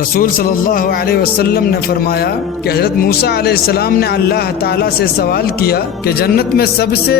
رسول صلی اللہ علیہ وسلم نے فرمایا کہ حضرت موسیٰ علیہ السلام نے اللہ تعالیٰ سے سوال کیا کہ جنت میں سب سے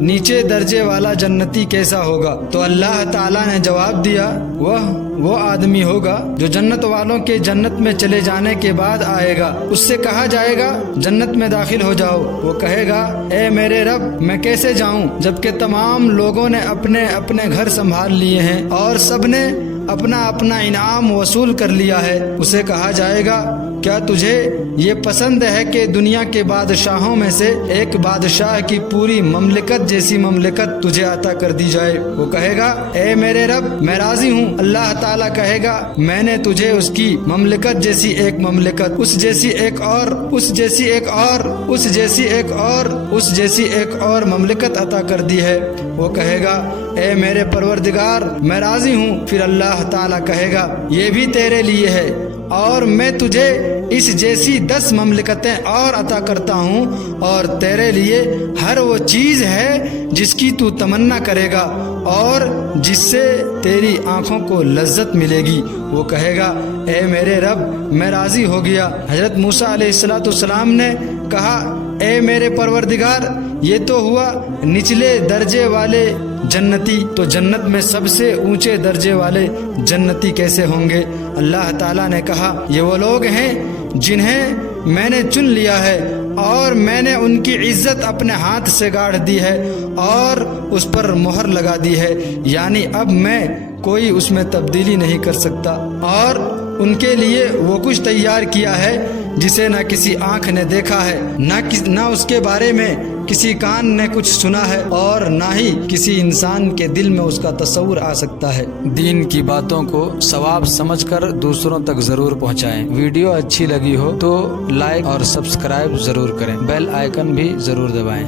نیچے درجے والا جنتی کیسا ہوگا؟ تو اللہ تعالیٰ نے جواب دیا وہ آدمی ہوگا جو جنت والوں کے جنت میں چلے جانے کے بعد آئے گا۔ اس سے کہا جائے گا جنت میں داخل ہو جاؤ۔ وہ کہے گا اے میرے رب میں کیسے جاؤں جبکہ تمام لوگوں نے اپنے اپنے گھر سنبھال لیے ہیں اور سب نے اپنا اپنا انعام وصول کر لیا ہے۔ اسے کہا جائے گا کیا تجھے یہ پسند ہے کہ دنیا کے بادشاہوں میں سے ایک بادشاہ کی پوری مملکت جیسی مملکت تجھے عطا کر دی جائے؟ وہ کہے گا اے میرے رب میں راضی ہوں۔ اللہ تعالیٰ کہے گا میں نے تجھے اس کی مملکت جیسی ایک مملکت، اس جیسی ایک اور، اس جیسی ایک اور، اس جیسی ایک اور، اس جیسی ایک اور مملکت عطا کر دی ہے۔ وہ کہے گا اے میرے پروردگار میں راضی ہوں۔ پھر اللہ تعالیٰ کہے گا یہ بھی تیرے لیے ہے اور میں تجھے اس جیسی 10 مملکتیں اور عطا کرتا ہوں، اور تیرے لیے ہر وہ چیز ہے جس کی تو تمنا کرے گا اور جس سے تیری آنکھوں کو لذت ملے گی۔ وہ کہے گا اے میرے رب میں راضی ہو گیا۔ حضرت موسیٰ علیہ السلام نے کہا اے میرے پروردگار یہ تو ہوا نچلے درجے والے جنتی، تو جنت میں سب سے اونچے درجے والے جنتی کیسے ہوں گے؟ اللہ تعالیٰ نے کہا یہ وہ لوگ ہیں جنہیں میں نے چن لیا ہے اور میں نے ان کی عزت اپنے ہاتھ سے گاڑھ دی ہے اور اس پر مہر لگا دی ہے، یعنی اب میں کوئی اس میں تبدیلی نہیں کر سکتا۔ اور ان کے لیے وہ کچھ تیار کیا ہے جسے نہ کسی آنکھ نے دیکھا ہے، نہ اس کے بارے میں کسی کان نے کچھ سنا ہے، اور نہ ہی کسی انسان کے دل میں اس کا تصور آ سکتا ہے۔ دین کی باتوں کو ثواب سمجھ کر دوسروں تک ضرور پہنچائیں۔ ویڈیو اچھی لگی ہو تو لائک اور سبسکرائب ضرور کریں، بیل آئیکن بھی ضرور دبائیں۔